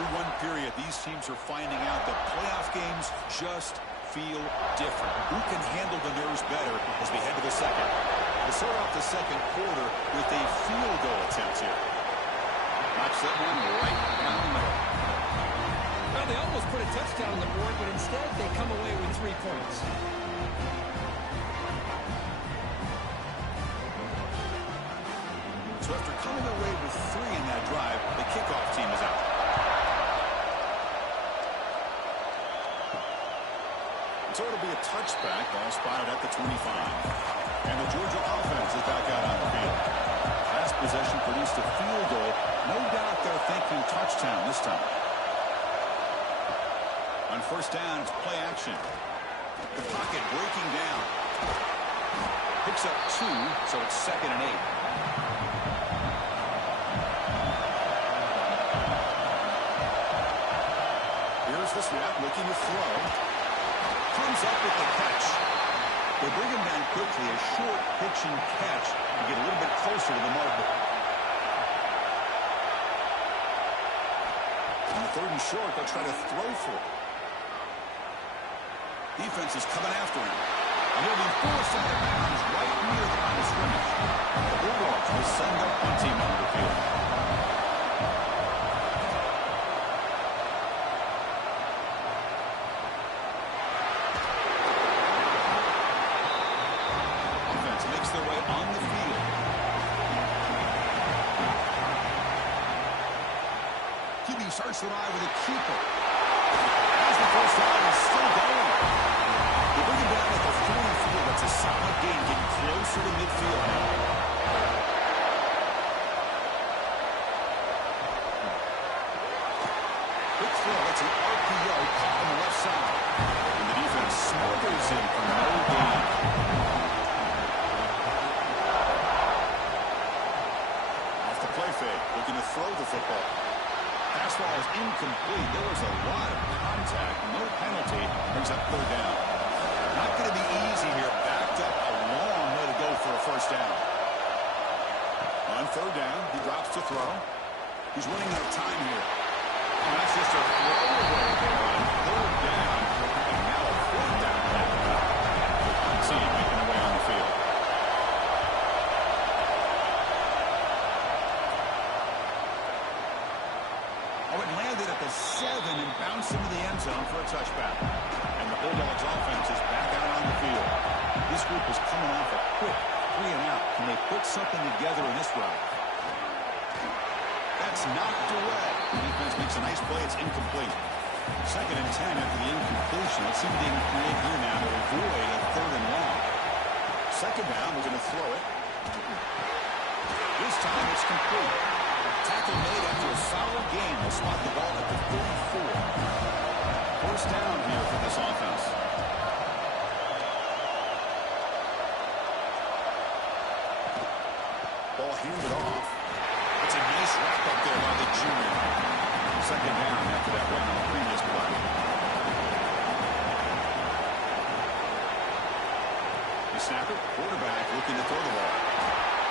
Through one period, these teams are finding out that playoff games just feel different. Who can handle the nerves better as we head to the second? We'll start off the second quarter with a field goal attempt here. Watch that one right down the middle. Well, they almost put a touchdown on the board, but instead they come away with 3 points. So after coming away with 3 in that drive, the kickoff team is out. So it'll be a touchback, ball spotted at the 25. And the Georgia offense is back out on the field. Last possession produced a field goal. No doubt they're thinking touchdown this time. On first down, it's play action. The pocket breaking down. Picks up 2, so it's 2nd and 8. Here's the snap, looking to throw. Comes up with the catch. They bring him down quickly, a short pitch and catch to get a little bit closer to the mark. On 3rd and short, they'll try to throw for it. Defense is coming after him. And he'll be forced out of bounds right near the line of scrimmage. The Bulldogs will send their punting on the field. Offense makes their way on the field. QB starts the ride with a keeper. As the first down is still going. They bring him down at the 44. That's a solid gain, getting closer to midfield now. Quick throw. That's an RPO caught on the left side. And the defense smothers him for no gain. Off the play fake, looking to throw the football. Pass ball is incomplete. There was a lot of contact. No penalty. Brings up 3rd down. Not going to be easy here. Backed up a long way to go for a first down. On 3rd down, he drops to throw. He's running out of time here. And that's just a throwaway there on 3rd down. And now a 4th down. One team making their way on the field. At the 7 and bounced into the end zone for a touchback. And the Bulldogs offense is back out on the field. This group is coming off a quick 3 and out. Can they put something together in this drive? That's knocked away. The defense makes a nice play. It's incomplete. 2nd and 10 after the incompletion. Let's see what they can create here now to avoid a 3rd and long. 2nd down, we're going to throw it. This time it's complete. Tackle made after a solid game. They'll spot the ball at the 44. First down here for this offense. Ball handed off. It's a nice wrap up there by the junior. 2nd down after that run on the previous play. The snapper, quarterback looking to throw the ball.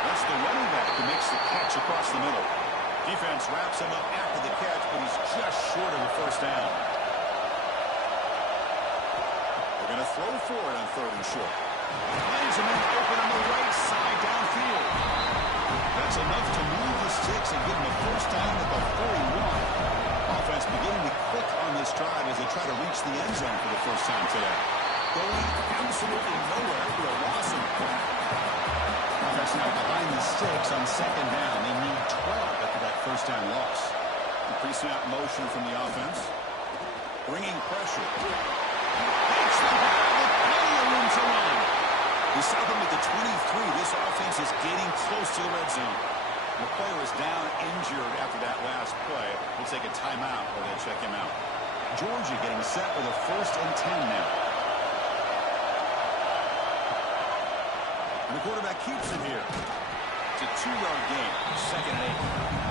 That's the running back who makes the catch across the middle. Defense wraps him up after the catch, but he's just short of a first down. They're going to throw for it on 3rd and short. Finds him in open on the right side downfield. That's enough to move the sticks and give him a first down at the 41. Offense beginning to click on this drive as they try to reach the end zone for the first time today. Going absolutely nowhere for a loss of point. Offense now behind the sticks on 2nd down. They need 12 after that first down loss. Pre-snap motion from the offense. Bringing pressure. Takes the ball with plenty of room to run. We saw them at the 23. This offense is getting close to the red zone. The player is down injured after that last play. We'll take a timeout or they'll check him out. Georgia getting set with a 1st and 10 now. And the quarterback keeps it here. It's a 2-yard gain. 2nd and 8.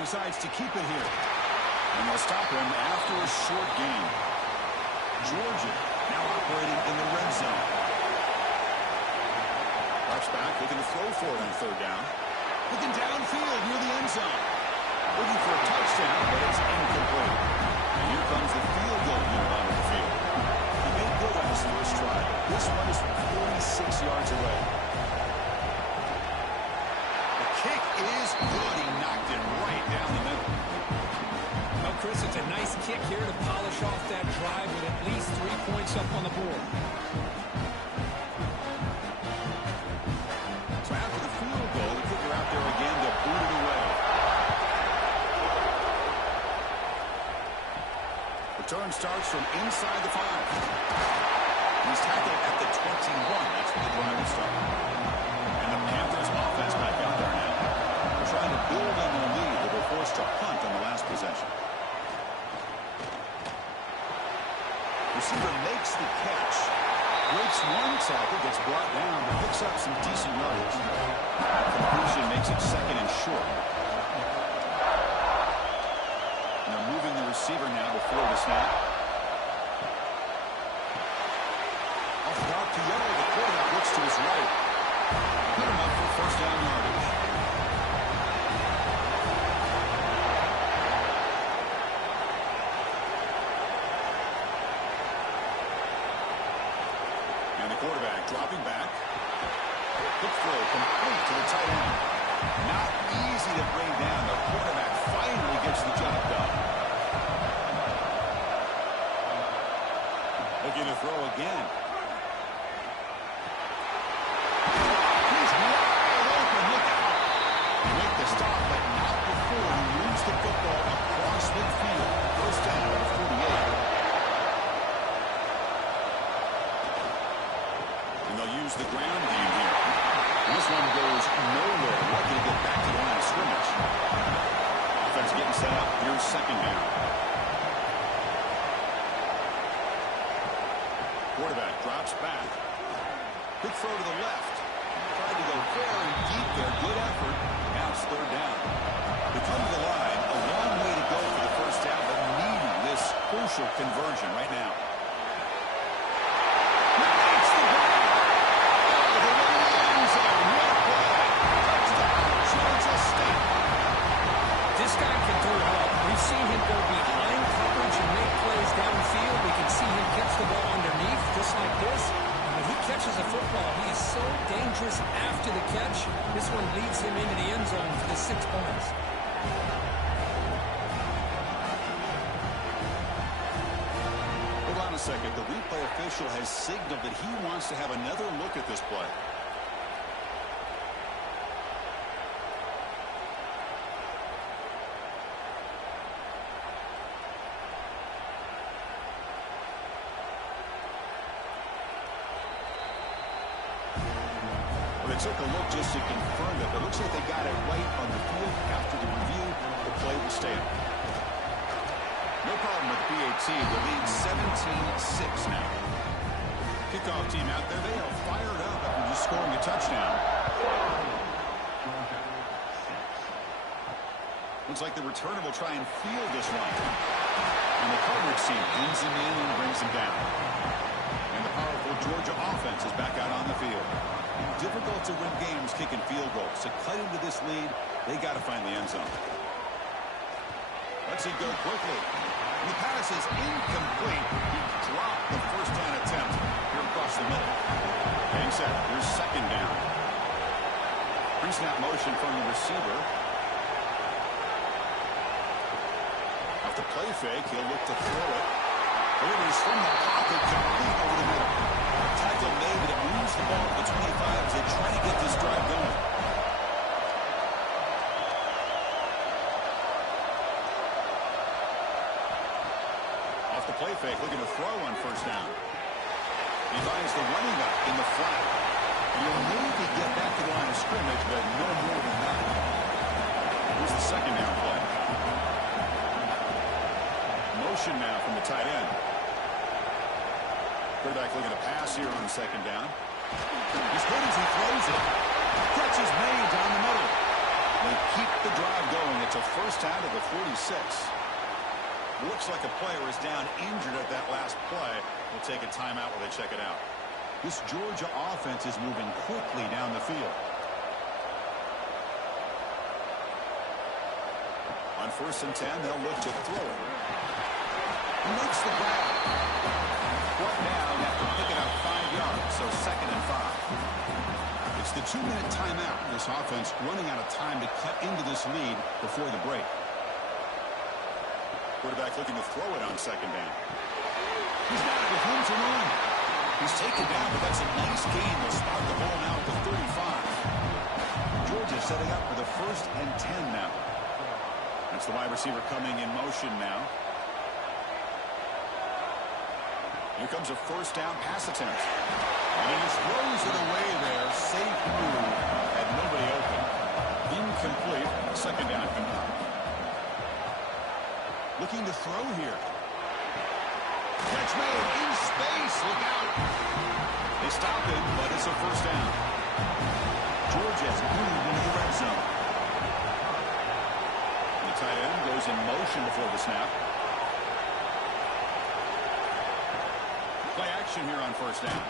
Decides to keep it here. And they'll stop him after a short gain. Georgia now operating in the red zone. drops back, looking to throw for it on third down. Looking downfield near the end zone. Looking for a touchdown, but it's incomplete. And here comes the field goal unit onto the field. He made good on his first try. This one is 46 yards away. The kick is good. He knocked it right down the middle. Well, Chris, it's a nice kick here to polish off that drive with at least 3 points up on the board. So after the field goal, the kicker out there again to boot it away. Return starts from inside the 5. He's tackled at the 21. That's where the drive will start. And the Panthers offense back out there now. They're trying to build on their lead. They were forced to punt on the last possession. Receiver makes the catch. Breaks one tackle, gets brought down, but picks up some decent yardage. Completion makes it second and short. And they're moving the receiver now before the snap. Off the route to Yellow, the quarterback looks to his right. Put him up for first down yardage. Quarterback dropping back. Quick throw complete to the tight end. Not easy to bring down. The quarterback finally gets the job done. Looking to throw again. He's wide open. Look out. Make the stop, but not before he moves the football across midfield. First down at 48. The ground game here. And this one goes nowhere. Lucky to get back to the line of scrimmage. Offense getting set up. Here's second down. Quarterback drops back. Quick throw to the left. Tried to go very deep there. Good effort. Now it's third down. They come to the line. A long way to go for the first down, but needing this crucial conversion right now. This guy can do it all. We've seen him go behind coverage and make plays downfield. We can see him catch the ball underneath, just like this. And when he catches a football, he is so dangerous after the catch. This one leads him into the end zone for the 6 points. Hold on a second. The replay official has signaled that he wants to have another look at this play. They took a look just to confirm it, but it looks like they got it right on the field. After the review, the play will stand. No problem with the PAT. The lead 17-6 now. Kickoff team out there. They are fired up after just scoring a touchdown. Looks like the returner will try and field this one. And the coverage team pins him in and brings him down. And the powerful Georgia offense is back out on the field. Difficult to win games kicking field goals. To cut into this lead, they got to find the end zone. Let's it go quickly. The pass is incomplete. He dropped the first down attempt here across the middle. Being set, here's second down. Pre-snap motion from the receiver. After play fake, he'll look to throw it. Delivers from the pocket, complete over the middle. Tackle made, but it moves the ball to the 25 as they try to get this drive going. Off the play fake, looking to throw on first down. He finds the running back in the flat. And he'll maybe get back to the line of scrimmage, but no more than that. Here's the second down play. Motion now from the tight end. Quarterback looking to pass here on second down. He's good as he throws it. Catch is made down the middle. They keep the drive going. It's a first down to the 46. Looks like a player is down injured at that last play. We'll take a timeout while they check it out. This Georgia offense is moving quickly down the field. On 1st and 10, they'll look to throw it. He makes the grab. Brought down after picking up 5 yards, so 2nd and 5. It's the 2-minute timeout. This offense running out of time to cut into this lead before the break. Quarterback looking to throw it on 2nd down. He's got it with room to run. He's taken down, but that's a nice gain. They'll spot the ball now at the 35. Georgia setting up for the 1st and 10 now. That's the wide receiver coming in motion now. Here comes a 1st down pass attempt. And he just throws it away there. Safe move. Had nobody open. Incomplete. 2nd down coming. Looking to throw here. Catch made in space. Look out. They stop it, but it's a 1st down. Georgia has moved into the red zone. The tight end goes in motion before the snap. Play action here on 1st down.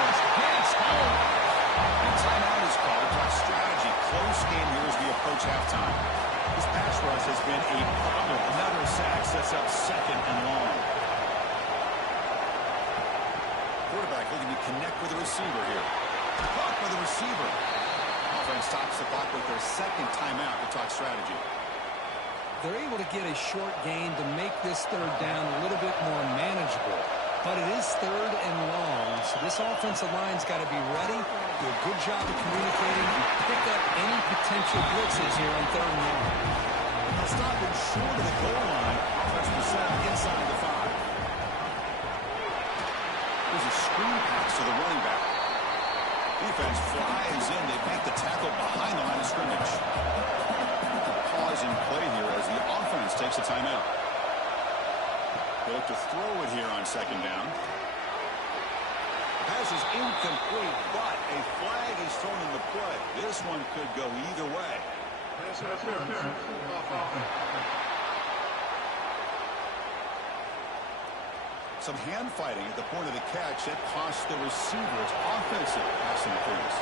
Gets home. And timeout is called. Tough strategy. Close game here as we approach halftime. This pass rush has been a problem. Another sack sets up 2nd and long. Quarterback looking to connect with the receiver here. Caught by the receiver. Offense stops the clock with their 2nd timeout to talk strategy. They're able to get a short gain to make this 3rd down a little bit more manageable. But it is 3rd and long, so this offensive line's got to be ready, do a good job of communicating, and pick up any potential blitzes here on 3rd and long. They'll stop him short of the goal line. Offense will set up inside the 5. There's a screen pass to the running back. Defense flies in. They make the tackle behind the line of scrimmage. Pause in play here as the offense takes a timeout. They look to throw it here on 2nd down. Pass is incomplete, but a flag is thrown in the play. This one could go either way. Some hand fighting at the point of the catch. That cost the receiver. It's offensive pass interference.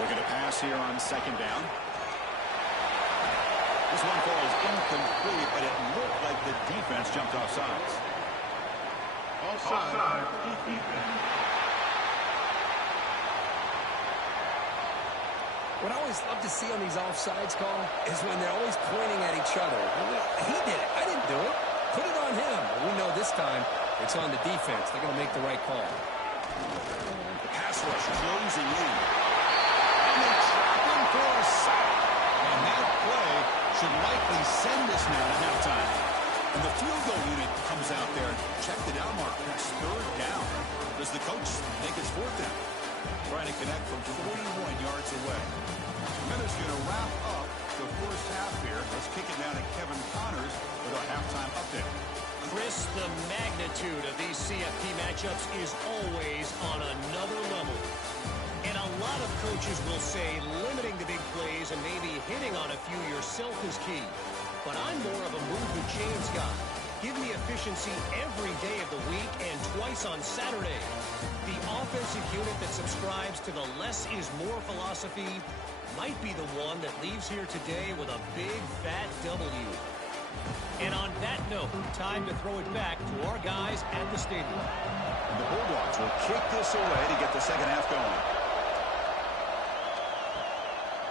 Looking to pass here on 2nd down. This one falls incomplete, but it looked like the defense jumped off sides. Offside. What I always love to see on these offsides call is when they're always pointing at each other. Well, he did it. I didn't do it. Put it on him. We know this time it's on the defense. They're going to make the right call. The pass rush closing in. And they trap him for a sack. And that play should likely send us now to halftime. And the field goal unit comes out there and check the down marker. It's 3rd down. Does the coach think it's 4th down? Trying to connect from 41 yards away. Minutes going to wrap up the 1st half here. Let's kick it down to Kevin Connors with our halftime update. Chris, the magnitude of these CFP matchups is always on another level. And a lot of coaches will say limiting the big plays and maybe hitting on a few yourself is key. But I'm more of a move the chains guy. Give me efficiency every day of the week and twice on Saturday. The offensive unit that subscribes to the less is more philosophy might be the one that leaves here today with a big fat W. And on that note, time to throw it back to our guys at the stadium. The Bulldogs will kick this away to get the 2nd half going.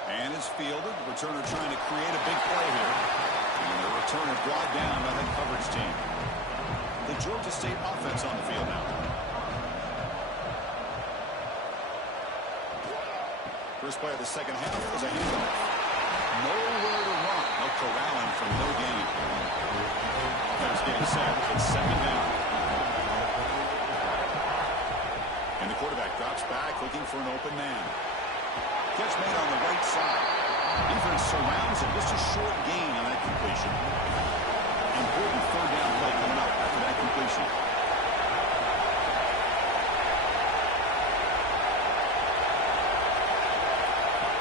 And it's fielded. Returner trying to create a big play here. And the returner brought down by the coverage team. The Georgia State offense on the field now. First play of the 2nd half is a handoff. Nowhere to run. No corralling from no gain. Offense getting set. It's 2nd down. And the quarterback drops back looking for an open man. Catch made on the right side. Defense surrounds him. Just a short gain on that completion. Important 3rd down play coming up after that completion.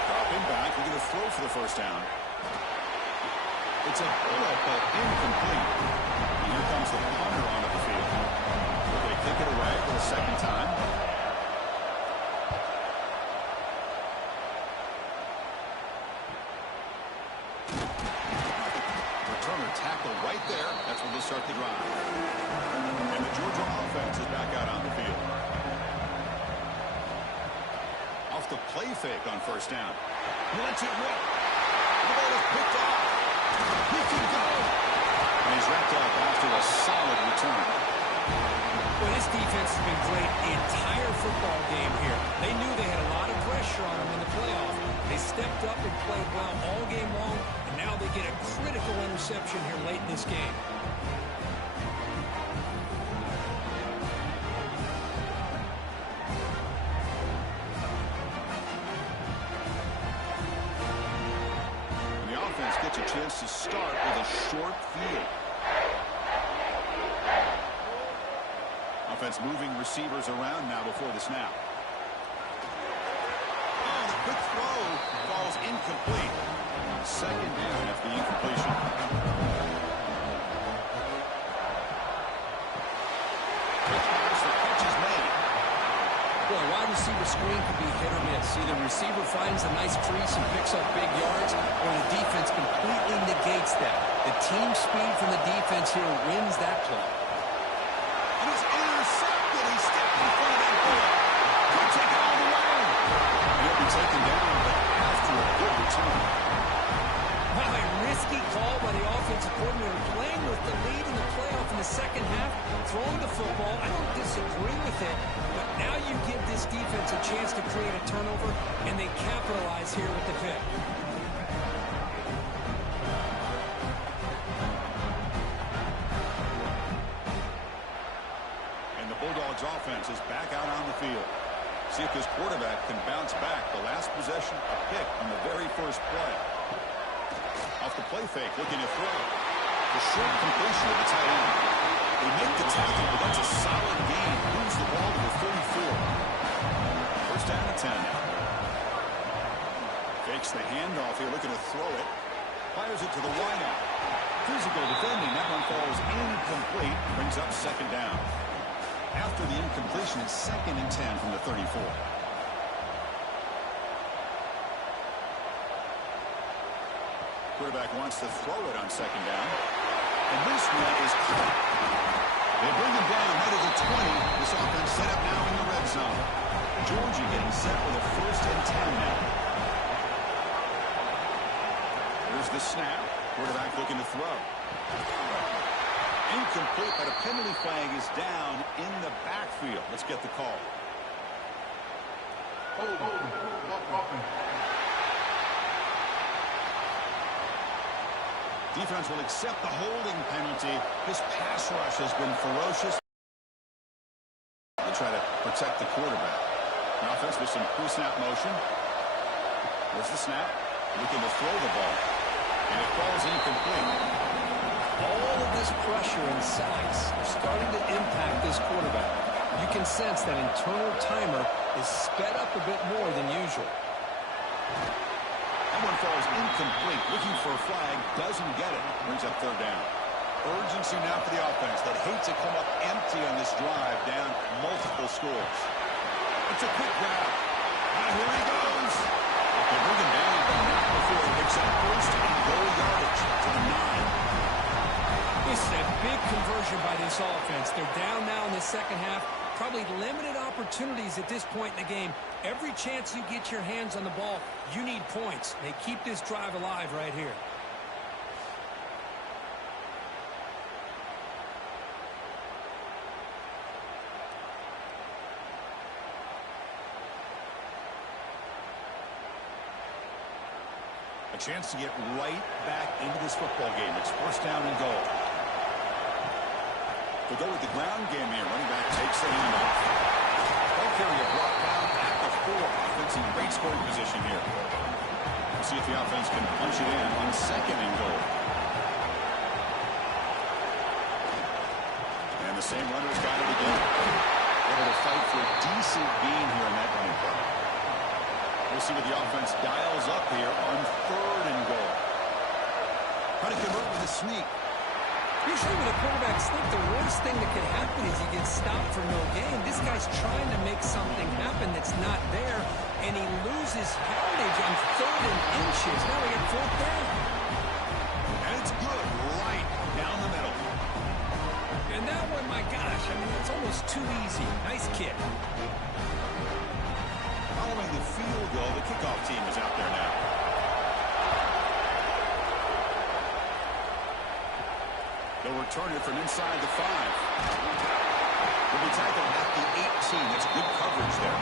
Dropping back. We're going to throw for the 1st down. It's a bullet, but incomplete. And here comes the punter onto the field. it away for the second time. Returner tackle right there. That's when they'll start the drive. And the Georgia offense is back out on the field. Off the play fake on first down. He lets it rip. The ball is picked off. He can go. And he's wrapped up after a solid return. Well, this defense has been great the entire football game here. They knew they had a lot of pressure on them in the playoff. They stepped up and played well all game long, and now they get a critical interception here late in this game. And the offense gets a chance to start with a short field. Offense moving receivers around now before the snap. Oh, the quick throw falls incomplete. Second down after the incompletion. Quick pass, the catch is made. Well, a wide receiver screen can be hit or miss. Either the receiver finds a nice crease and picks up big yards, or the defense completely negates that. The team speed from the defense here wins that play. And it's intercepted. He stepped in front of that bullet. Could take it all the way. And he'll be taken down, but after a good return. Well, a risky call by the offensive coordinator, playing with the lead in the playoff in the second half, throwing the football. I don't disagree with it, but now you give this defense a chance to create a turnover, and they capitalize here with the pick. Bulldogs offense is back out on the field. See if this quarterback can bounce back. The last possession, a pick on the very first play. Off the play fake, looking to throw. The short completion of the tight end. They make the tackle, but that's a solid gain. Moves the ball to the 34. First down and 10 now. Fakes the handoff here, looking to throw it. Fires it to the wideout. Physical defending. That one falls incomplete. Brings up second down. After the incompletion, it's second and 10 from the 34. Quarterback wants to throw it on second down. And this one is caught. They bring him down right at the 20. This offense set up now in the red zone. Georgia getting set with a first and 10 now. Here's the snap. Quarterback looking to throw. Incomplete, but a penalty flag is down in the backfield. Let's get the call. Defense will accept the holding penalty. This pass rush has been ferocious. They try to protect the quarterback. The offense with some pre-snap motion. There's the snap. Looking to throw the ball. And it falls incomplete. All of this pressure and sacks are starting to impact this quarterback. You can sense that internal timer is sped up a bit more than usual. That one falls incomplete. Looking for a flag. Doesn't get it. Brings up third down. Urgency now for the offense that hates to come up empty on this drive, down multiple scores. It's a quick grab. Here he goes. They bring him down, but not before he picks up first and goal yardage to the 9. This is a big conversion by this offense. They're down now in the second half. Probably limited opportunities at this point in the game. Every chance you get your hands on the ball, you need points. They keep this drive alive right here. A chance to get right back into this football game. It's first down and goal. They go with the ground game here. Running back takes the handoff. Ball carrier brought down at the 4. Offense in great scoring position here. We'll see if the offense can punch it in on second and goal. And the same runner's got it again. Able to fight for a decent gain here in that running play. We'll see what the offense dials up here on third and goal. Trying to convert with a sneak. Usually when a quarterback slip, the worst thing that can happen is he gets stopped for no gain. This guy's trying to make something happen that's not there, and he loses yardage on 3rd and inches. Now we got 4th down. And it's good right down the middle. And that one, my gosh, I mean, it's almost too easy. Nice kick. Following the field goal, the kickoff team is out there now. They'll return it from inside the 5. Will be tackled at the 18. That's good coverage there.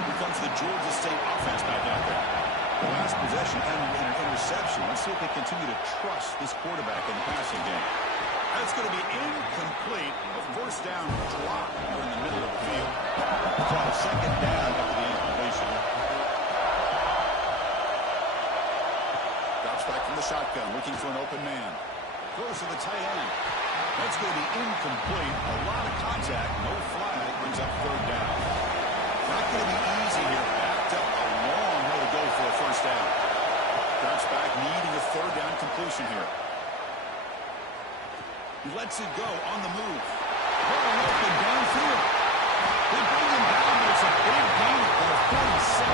Here comes the Georgia State offense back out there. The last possession ended in an interception. Let's see if they continue to trust this quarterback in the passing game. That's going to be incomplete. A 1st down drop here in the middle of the field. So a 2nd down after the incompletion. Drops back from the shotgun, looking for an open man. Throws to the tight end. That's going to be incomplete. A lot of contact. No flag. Brings up 3rd down. Not going to be easy here. Backed up a long way to go for a 1st down. Drops back, needing a 3rd down completion here. He lets it go on the move. Wide open downfield. They bring him down, but it's a big gain for a 47.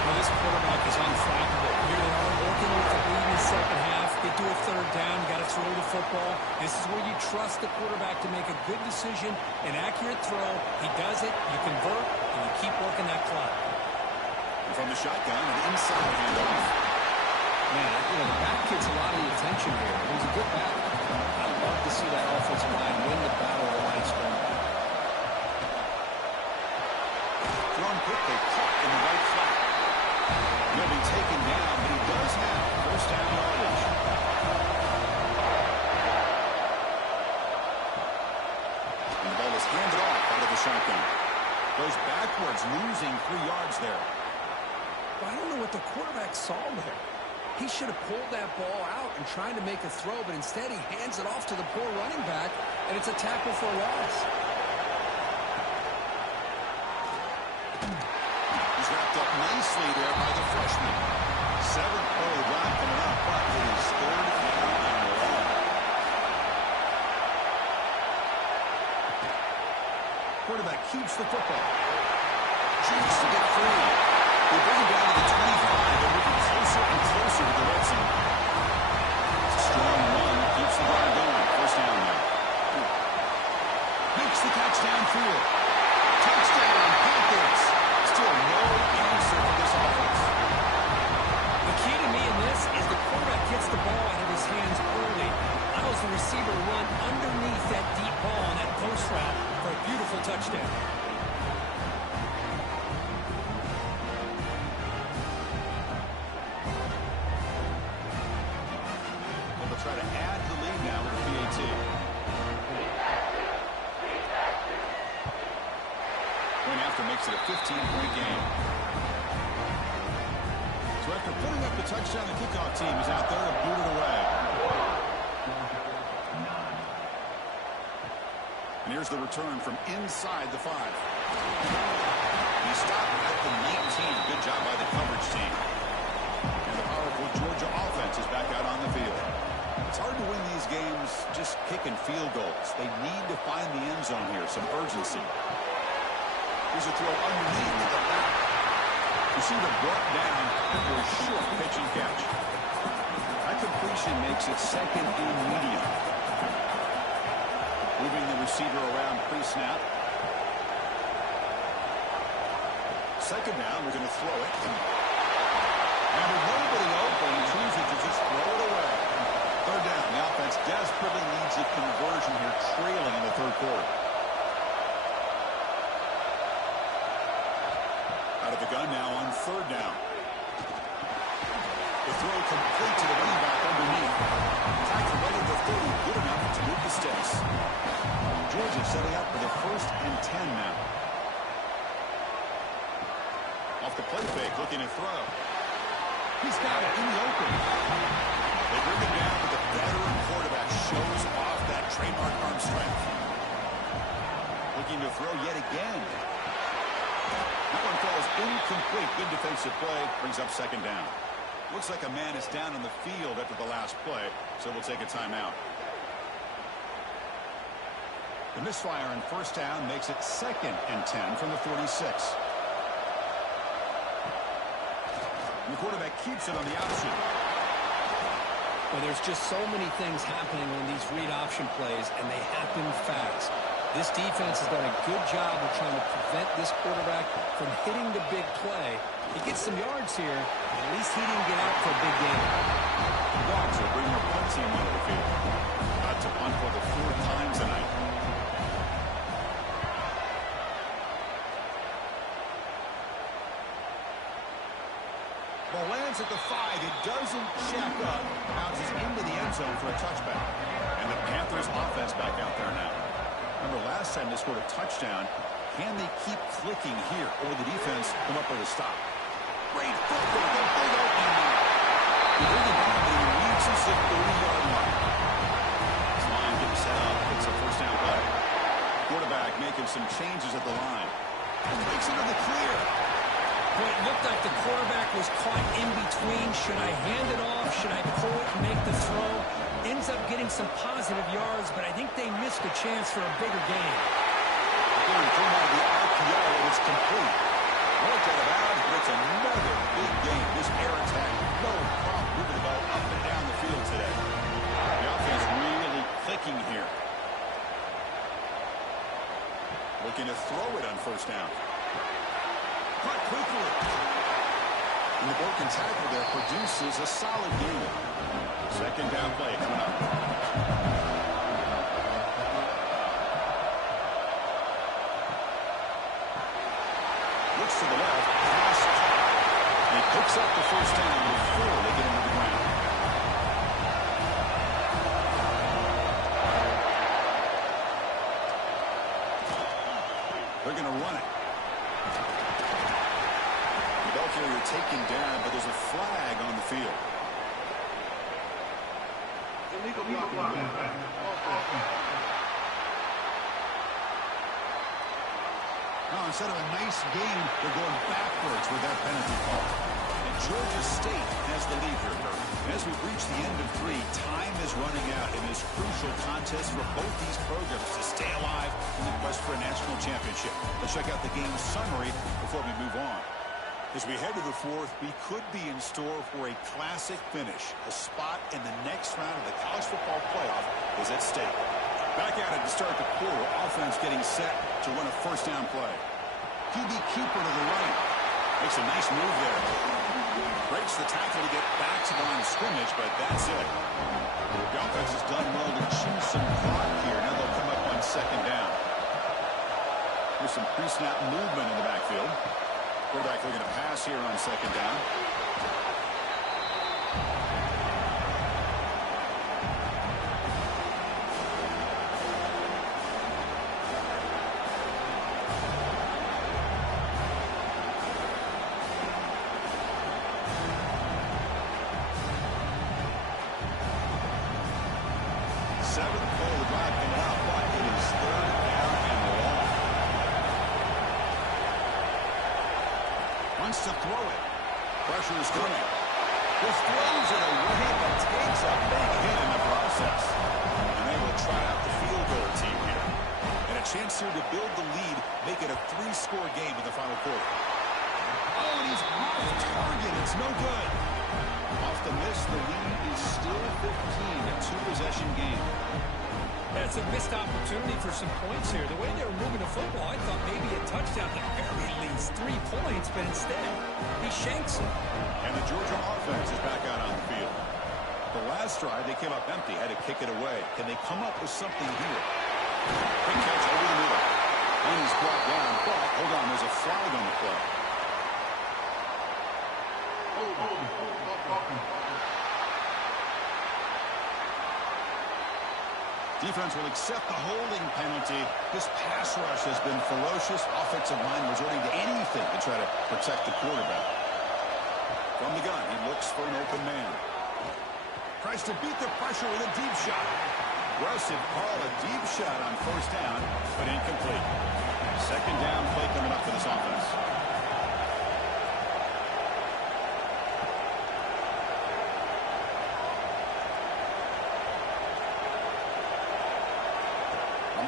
Well, this quarterback is unflappable. Here they are working with the lead in the 2nd half. Get to a 3rd down. Got to throw the football. This is where you trust the quarterback to make a good decision, an accurate throw. He does it. You convert, and you keep working that clock. And from the shotgun, an inside handoff. Man, the back gets a lot of the attention here. He's a good back. I'd love to see that offensive line win the battle of the line scrimmage. Thrown quickly, caught in the right flat. He'll be taken down, but he does have 1st down yardage. And the ball is handed off out of the shotgun. Goes backwards, losing 3 yards there. I don't know what the quarterback saw there. He should have pulled that ball out and tried to make a throw, but instead he hands it off to the poor running back, and it's a tackle for a loss. He's wrapped up nicely there by the freshman. 7th play of the drive coming up, but it is 3rd down and long. Quarterback keeps the football. Chance to get free. They bring him down to the 25. They're moving closer and closer to the red zone. It's a strong run. Keeps the drive going. 1st down now. Makes the catch downfield. Touchdown, Packers. Still no answer for this offense. The key to me in this is the quarterback gets the ball out of his hands early. Allows the receiver to run underneath that deep ball on that post route for a beautiful touchdown. Try to add the lead now with the PAT. Point after makes it a 15-point game. So after putting up the touchdown, the kickoff team is out there to boot it away. And here's the return from inside the 5. He stopped at the 19. Good job by the coverage team. And the powerful Georgia offense is back out on the field. It's hard to win these games just kicking field goals. They need to find the end zone here, some urgency. Here's a throw underneath to the back. Receiver brought down after a short pitch and catch. That completion makes it 2nd and medium. Moving the receiver around pre-snap. 2nd down, we're going to throw it. And with nobody open, choosing to just throw it away. 3rd down. The offense desperately needs a conversion here, trailing in the 3rd quarter. Out of the gun now on 3rd down. The throw complete to the running back underneath. Tackle right at the 30. Good enough to move the sticks. Georgia setting up for the 1st and 10 now. Off the play fake, looking to throw. He's got it in the open. They bring him down, but the veteran quarterback shows off that trademark arm strength. Looking to throw yet again. That one falls incomplete. Good defensive play. Brings up 2nd down. Looks like a man is down on the field after the last play, so we'll take a timeout. The misfire on first down makes it 2nd and 10 from the 46. And the quarterback keeps it on the option. Well, there's just so many things happening on these read option plays, and they happen fast. This defense has done a good job of trying to prevent this quarterback from hitting the big play. He gets some yards here. At least he didn't get out for a big game. The Dogs will bring their punt team onto the field. About to punt for the 4th time tonight. Ball lands at the 5. It doesn't check up. Bounces into the end zone for a touchback. And the Panthers offense back out there now. Remember last time they scored a touchdown. Can they keep clicking here? Or will the defense come up with a stop? Great football. The big opening there. He bring it back, but he leads us at 30-yard line. This line getting set up. It's a first down play. Quarterback making some changes at the line. And breaks into the clear. Well, it looked like the quarterback was caught in between. Should I hand it off? Should I pull it and make the throw? Ends up getting some positive yards, but I think they missed a chance for a bigger gain. Thrown out of the RPO, and it's complete. Worked out of bounds, but it's another big game. This air attack, no problem moving the ball up and down the field today. The offense really clicking here. Looking to throw it on first down. Cut quickly. And the broken tackle there produces a solid gain. 2nd down play coming up. Looks to the left. Pass caught. And he picks up the first down before they get him to the ground. They're going to run it. You're taken down, but there's a flag on the field. Now, instead of a nice game, they're going backwards with that penalty call. And Georgia State has the lead here, Kirk. As we reach the end of 3, time is running out in this crucial contest for both these programs to stay alive in the quest for a national championship. Let's check out the game summary before we move on. As we head to the 4th, we could be in store for a classic finish. A spot in the next round of the college football playoff is at stake. Back at it to start the quarter. Offense getting set to run a first down play. QB keeper to the right. Makes a nice move there. Breaks the tackle to get back to the line of scrimmage, but that's it. The offense has done well to chew some clock here. Now they'll come up on 2nd down. There's some pre-snap movement in the backfield. Quarterback looking to pass here on 2nd down. To throw it. Pressure is coming. Just throws it away, but takes a big hit in the process. And they will try out the field goal team here. And a chance here to build the lead, make it a 3-score game in the final quarter. Oh, and he's off target. It's no good. Off the miss, the lead is still 15, a 2-possession game. That's a missed opportunity for some points here. The way they were moving the football, I thought maybe a touchdown at very least 3 points, but instead, he shanks it. And the Georgia offense is back out on the field. The last drive, they came up empty, had to kick it away. Can they come up with something here? Big catch over the middle. And he's brought down, but hold on, there's a flag on the play. Defense will accept the holding penalty. This pass rush has been ferocious. Offensive line resorting to anything to try to protect the quarterback. From the gun, he looks for an open man. Tries to beat the pressure with a deep shot. Aggressive call, a deep shot on first down, but incomplete. 2nd down play coming up for this offense.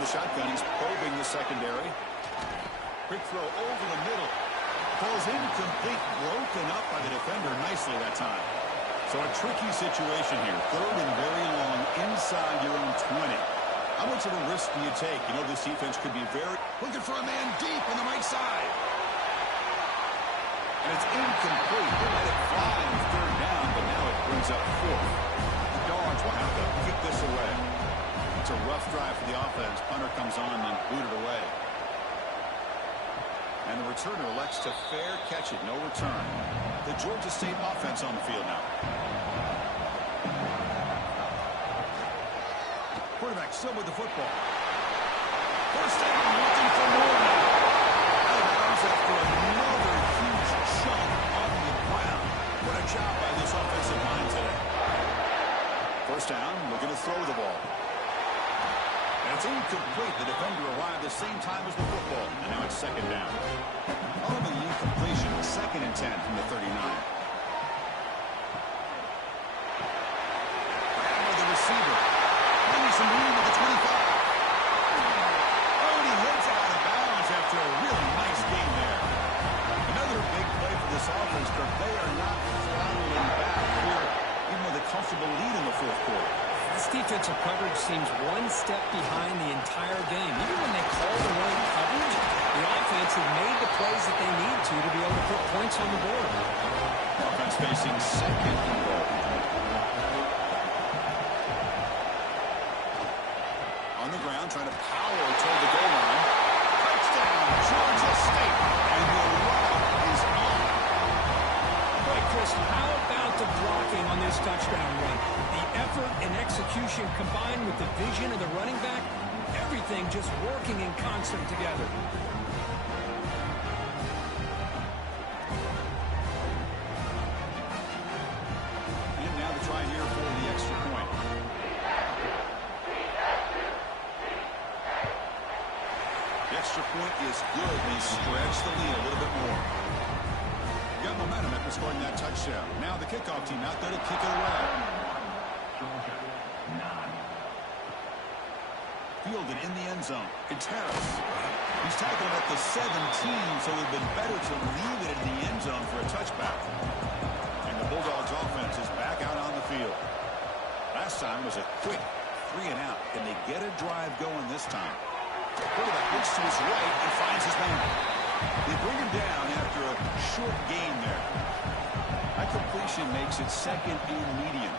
the shotgun, he's probing the secondary. Quick throw over the middle. Falls incomplete, broken up by the defender nicely that time. So a tricky situation here. 3rd and very long inside your own 20. How much of a risk do you take? You know, this defense could be very... Looking for a man deep on the right side. And it's incomplete. They let it fly on 3rd down, but now it brings up 4th. The Dogs will have to kick this away. It's a rough drive for the offense. Punter comes on and booted away. And the returner elects to fair catch it. No return. The Georgia State offense on the field now. Quarterback still with the football. 1st down, looking for more now. Out of bounds after another huge chunk on the ground. What a job by this offensive line today. 1st down, looking to throw the ball. And it's incomplete. The defender arrived the same time as the football. And now it's 2nd down. Following the incompletion, 2nd and 10 from the 39. Grabbed by the receiver. Finding some room at the 25. Oh, and he heads out of bounds after a really nice game there. Another big play for this offense, but they are not throttling back here, even with a comfortable lead in the 4th quarter. This defensive coverage seems one step behind the entire game. Even when they call the right coverage, the offense has made the plays that they need to be able to put points on the board. Offense facing 2nd and goal. On the ground, trying to power toward the goal line. Touchdown, Georgia State. And the route is on. Boy, Chris, how about the blocking on this touchdown run? The effort and execution combined with the vision of the running back, everything just working in concert together. And now the try here for the extra point. The extra point is good. They stretch the lead a little bit more. Got momentum after scoring that touchdown. Now the kickoff team out there to kick it away. Fielded in the end zone. Contreras. He's tackled at the 17, so it would have been better to leave it in the end zone for a touchback. And the Bulldogs offense is back out on the field. Last time was a quick 3 and out. Can they get a drive going this time? Quarterback looks to his right and finds his man. They bring him down after a short gain there. That completion makes it 2nd and medium.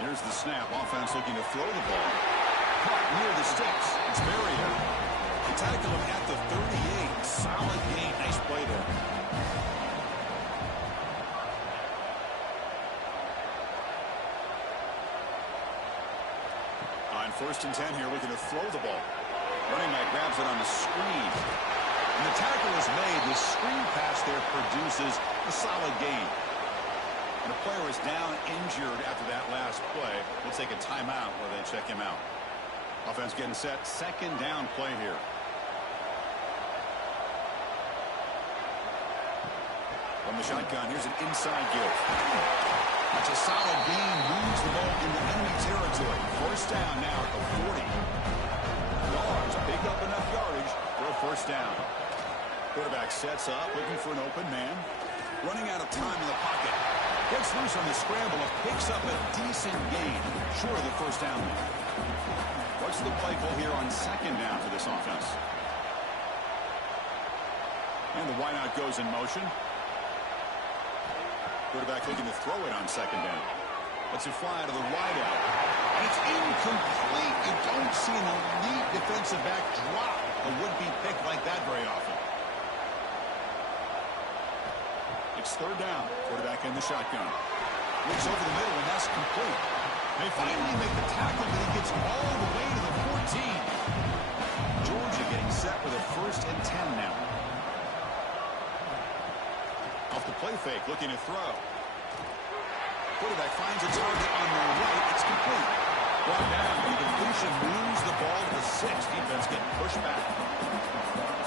Here's the snap. Offense looking to throw the ball. Caught near the sticks. It's Barrier. They tackle him at the 38. Solid gain. Nice play there. On 1st and 10 here, looking to throw the ball. Running back grabs it on the screen. And the tackle is made. The screen pass there produces a solid gain. And the player is down injured after that last play. We'll take a timeout where they check him out. Offense getting set. 2nd down play here. From the shotgun, here's an inside give. That's a solid gain. Moves the ball into enemy territory. 1st down now at the 40. Dogs pick up enough yardage for a 1st down. Quarterback sets up, looking for an open man. Running out of time in the pocket. Gets loose on the scramble and picks up a decent gain. Short of the 1st down. What's the play call here on 2nd down for this offense? And the wideout goes in motion. Quarterback looking to throw it on 2nd down. Lets it fly out of the wideout. And it's incomplete. You don't see an elite defensive back drop a would-be pick like that very often. It's 3rd down. Quarterback in the shotgun. Looks over the middle, and that's complete. They finally make the tackle, but he gets all the way to the 14. Georgia getting set with a 1st and 10 now. Off the play fake, looking to throw. Quarterback finds a target on the right. It's complete. Brought down. The completion moves the ball to the 6. Defense getting pushed back.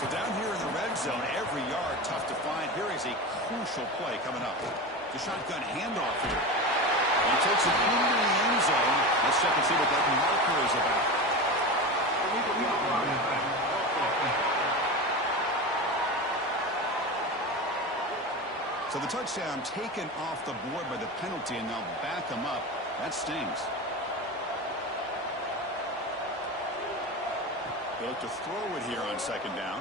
So down here in the red zone, every yard tough to find. Here is a crucial play coming up. The shotgun handoff here. He takes it into the end zone. Let's check and see what that marker is about. So the touchdown taken off the board by the penalty, and they'll back him up. That stings. They look to throw it here on second down.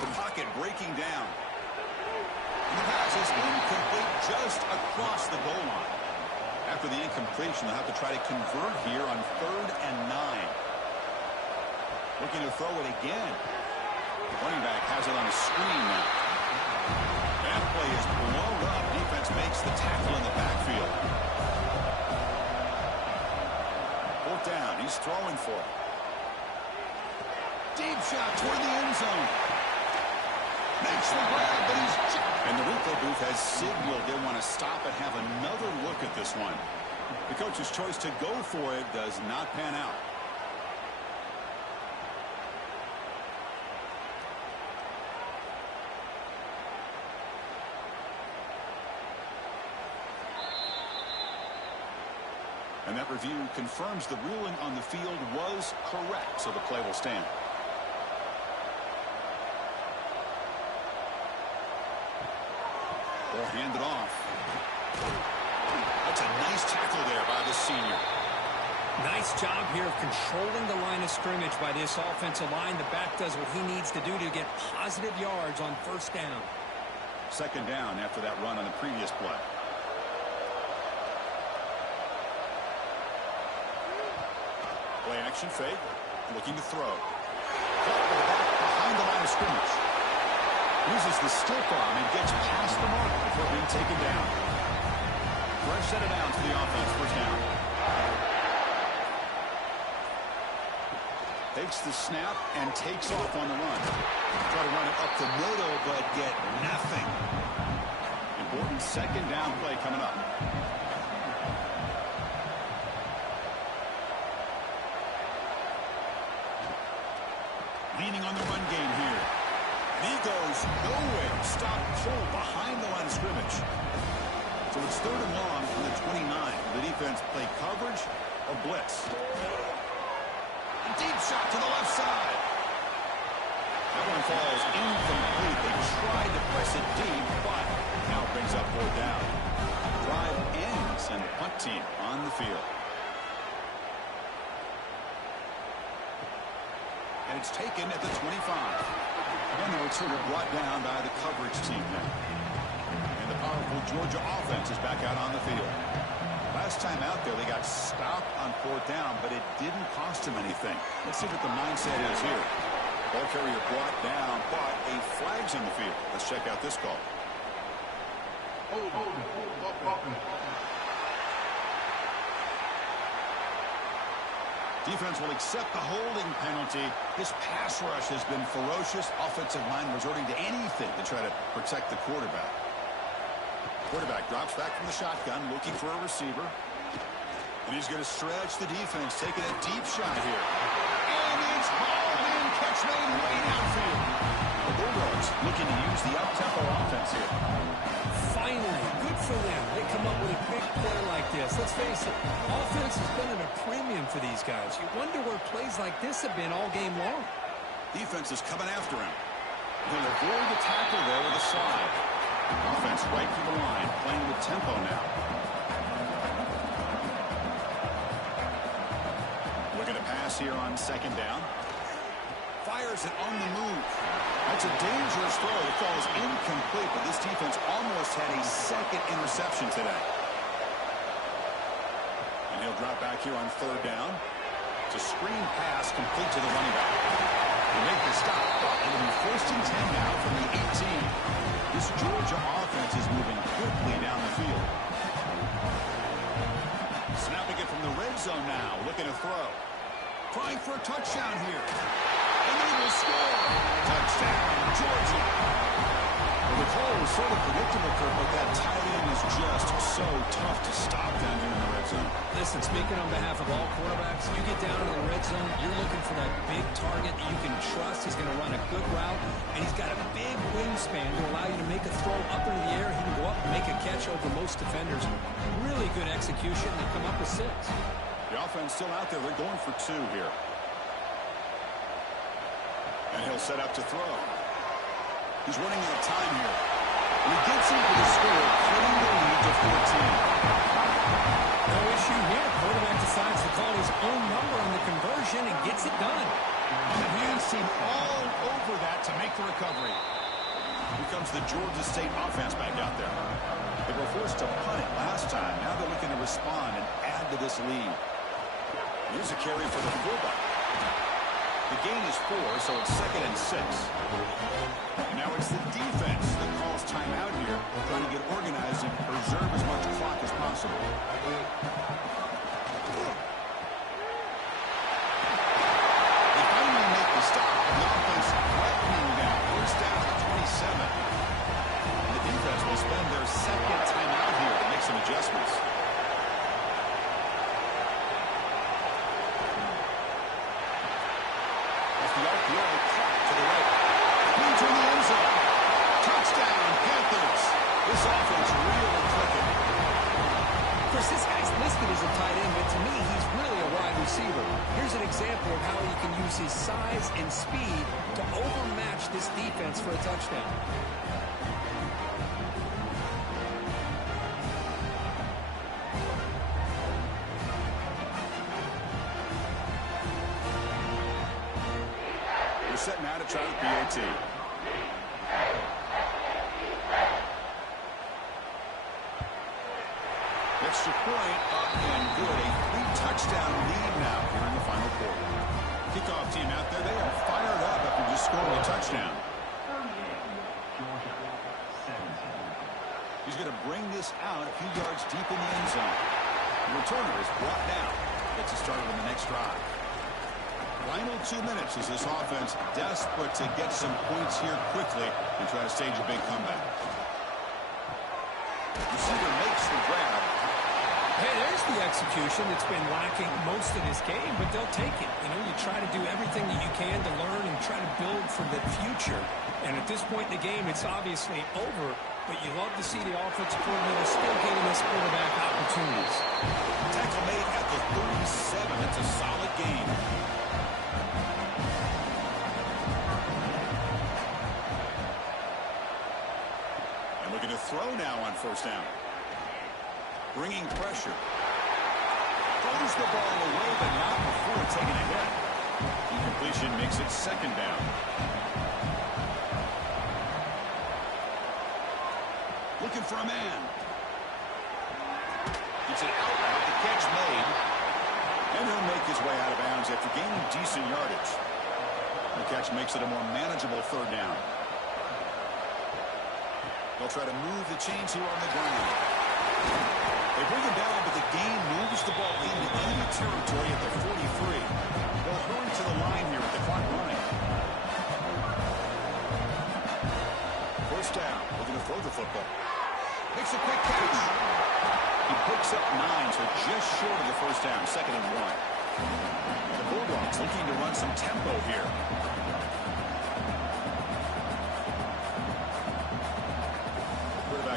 The pocket breaking down. And the pass is incomplete just across the goal line. After the incompletion, they'll have to try to convert here on 3rd and 9. Looking to throw it again. The running back has it on a screen now. That play is blown up. Defense makes the tackle in the backfield. 4th down. He's throwing for it. Deep shot toward the end zone. Makes the grab, but he's... And the replay booth has signaled they want to stop and have another look at this one. The coach's choice to go for it does not pan out. And that review confirms the ruling on the field was correct, so the play will stand. Ball handed off. That's a nice tackle there by the senior. Nice job here of controlling the line of scrimmage by this offensive line. The back does what he needs to do to get positive yards on 1st down. 2nd down after that run on the previous play. Play action fake. Looking to throw. Behind the line of scrimmage. Uses the stiff arm and gets past the mark before being taken down. Fresh set of downs to the offense. 1st down. Takes the snap and takes off on the run. Try to run it up the middle, but get nothing. Important 2nd down play coming up. Leaning on the run game here. He goes nowhere. Stop pull behind the line of scrimmage. So it's 3rd and long from the 29. The defense play coverage or blitz. A deep shot to the left side. That one falls incomplete. They tried to press it deep, but now brings up 4th down. Drive ends and the punt team on the field. And it's taken at the 25. And the returner brought down by the coverage team now. And the powerful Georgia offense is back out on the field. Last time out there, they got stopped on 4th down, but it didn't cost them anything. Let's see what the mindset is here. Ball carrier brought down, but a flag's in the field. Let's check out this call. Defense will accept the holding penalty. This pass rush has been ferocious. Offensive line resorting to anything to try to protect the quarterback. Quarterback drops back from the shotgun, looking for a receiver. And he's going to stretch the defense, taking a deep shot here. And it's hauled in. Catch made way downfield. The Bulldogs looking to use the up-tempo offense here. Finally, good for them. They come up with a big play like this. Let's face it, offense has been at a premium for these guys. You wonder where plays like this have been all game long. Defense is coming after him. He'll avoid the tackle there with a slide. Offense right to the line, playing with tempo now. Looking to pass here on 2nd down. Fires it on the move. That's a dangerous throw. It falls incomplete, but this defense almost had a 2nd interception today. And he'll drop back here on 3rd down. It's a screen pass complete to the running back. They make the stop. It'll be 1st and 10 now from the 18. This Georgia offense is moving quickly down the field. Snapping it from the red zone now. Looking to throw. Trying for a touchdown here. And they will score. Touchdown, Georgia. Well, the call was sort of predictable, Kurt, but that tight end is just so tough to stop down here in the red zone. Listen, speaking on behalf of all quarterbacks, you get down to the red zone, you're looking for that big target that you can trust. He's going to run a good route, and he's got a big wingspan to allow you to make a throw up into the air. He can go up and make a catch over most defenders. Really good execution. They come up with 6. The offense still out there. They're going for 2 here. And he'll set up to throw. He's running out of time here. And he gets in for the score, cutting the lead to 14. No issue here. Quarterback decides to call his own number on the conversion and gets it done. And he seemed all over that to make the recovery. Here comes the Georgia State offense back out there. They were forced to punt it last time. Now they're looking to respond and add to this lead. Here's a carry for the fullback. The gain is 4, so it's 2nd and 6. And now it's the defense that calls timeout here, trying to get organized and preserve as much clock as possible. They finally make the stop. The offense threatening down. First down at 27. And the defense will spend their 2nd timeout here to make some adjustments. This offense really clicking. Of course, this guy's listed as a tight end, but to me, he's really a wide receiver. Here's an example of how he can use his size and speed to overmatch this defense for a touchdown. We're set now to try the PAT. Extra point up and good. A 3-touchdown lead now here in the final quarter. Kickoff team out there, they are fired up after just scoring a touchdown. He's going to bring this out a few yards deep in the end zone. The returner is brought down. Gets it started on the next drive. Final 2 minutes as this offense desperate to get some points here quickly and try to stage a big comeback. Receiver makes the grab. Hey, there's the execution that's been lacking most of this game, but they'll take it. You know, you try to do everything that you can to learn and try to build for the future. And at this point in the game, it's obviously over, but you love to see the offensive coordinator still giving this quarterback opportunities. Tackle made at the 37. That's a solid game. And we're going to throw now on first down. Bringing pressure. Throws the ball away, but not before taking a hit. Incompletion makes it 2nd down. Looking for a man. It's an out route. The catch made. And he'll make his way out of bounds after gaining decent yardage. The catch makes it a more manageable 3rd down. They'll try to move the chains here on the ground. They bring him down, but the game moves the ball into enemy territory at the 43. They'll hurry to the line here with the clock running. First down. We're going to throw the football. Makes a quick catch. He picks up 9, so just short of the first down. 2nd and 1. The Bulldogs looking to run some tempo here.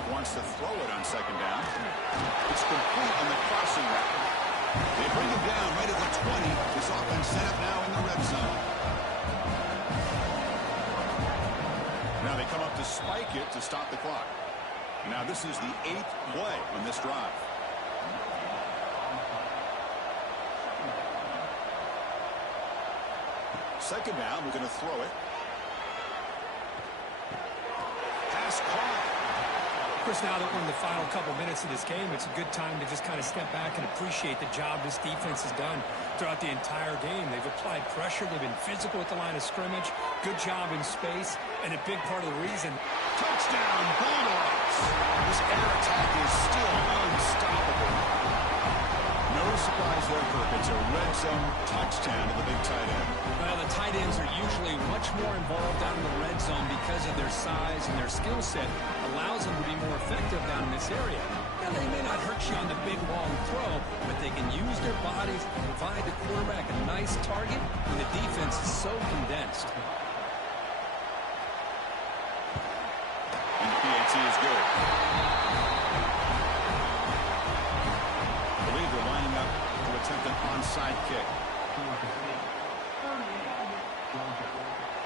Wants to throw it on 2nd down. It's complete on the crossing route. They bring him down right at the 20. This offense set up now in the red zone. Now they come up to spike it to stop the clock. Now this is the 8th play on this drive. Second down, we're going to throw it. Pass caught. Of course, now that we're in the final couple minutes of this game, it's a good time to just kind of step back and appreciate the job this defense has done throughout the entire game. They've applied pressure. They've been physical at the line of scrimmage. Good job in space. And a big part of the reason. Touchdown, Bulldogs. This air attack is still unstoppable. No surprise there, Kirk. It's a red zone touchdown to the big tight end. Well, the tight ends are usually much more involved down in the red zone because of their size and their skill set allows them to be more effective down in this area. Now, they may not hurt you on the big, long throw, but they can use their bodies to provide the quarterback a nice precise target when the defense is so condensed. And the PAT is good. I believe they're lining up to attempt an onside kick.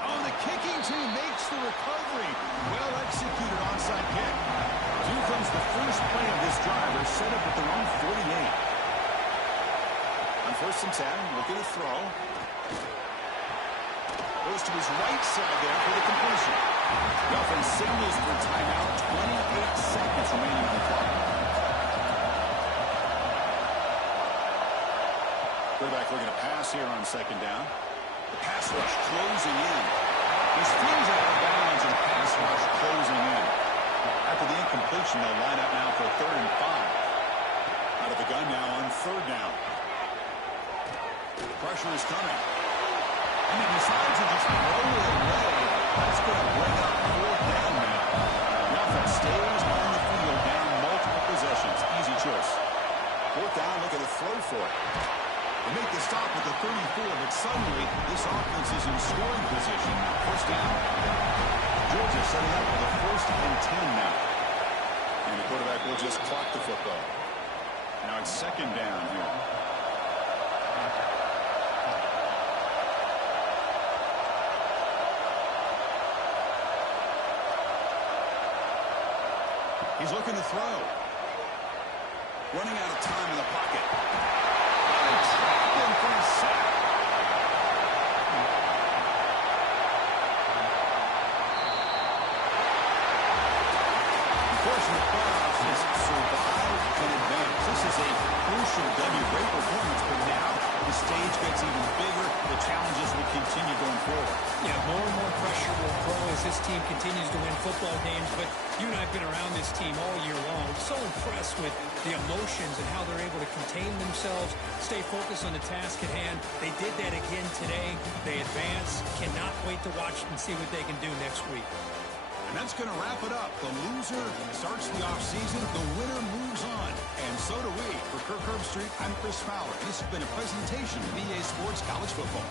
Oh, the kicking team makes the recovery. Well executed onside kick. Here comes the first play of this drive. They're set up at their own 48. On 1st and 10, look at the throw. Goes to his right side there for the completion. The offense signals for timeout. 28 seconds remaining on the clock. Quarterback looking to pass here on 2nd down. The pass rush closing in. His feet out of bounds and pass rush closing in. After the incompletion, they'll line up now for 3rd and 5. Out of the gun now on 3rd down. Pressure is coming. And he decides to just roll it away. That's going to bring up 4th down now. The offense stays on the field down multiple possessions. Easy choice. 4th down, look at the throw for it. They make the stop at the 34, but suddenly this offense is in scoring position. 1st down. Georgia setting up for the 1st and 10 now. And the quarterback will just clock the football. Now it's 2nd down here. He's looking to throw. Running out of time in the pocket. Oh, trapped him for a sack. Unfortunate playoffs has survived and advanced. This is a crucial W. Great performance, but now the stage gets even bigger. The challenges will continue going forward. Yeah, more and more pressure will grow as this team continues to win football games, but you and I have been around this team all year long. So impressed with the emotions and how they're able to contain themselves, stay focused on the task at hand. They did that again today. They advance. Cannot wait to watch and see what they can do next week. And that's going to wrap it up. The loser starts the offseason. The winner moves on. And so do we. For Kirk Herbstreit, I'm Chris Fowler. This has been a presentation of EA Sports College Football.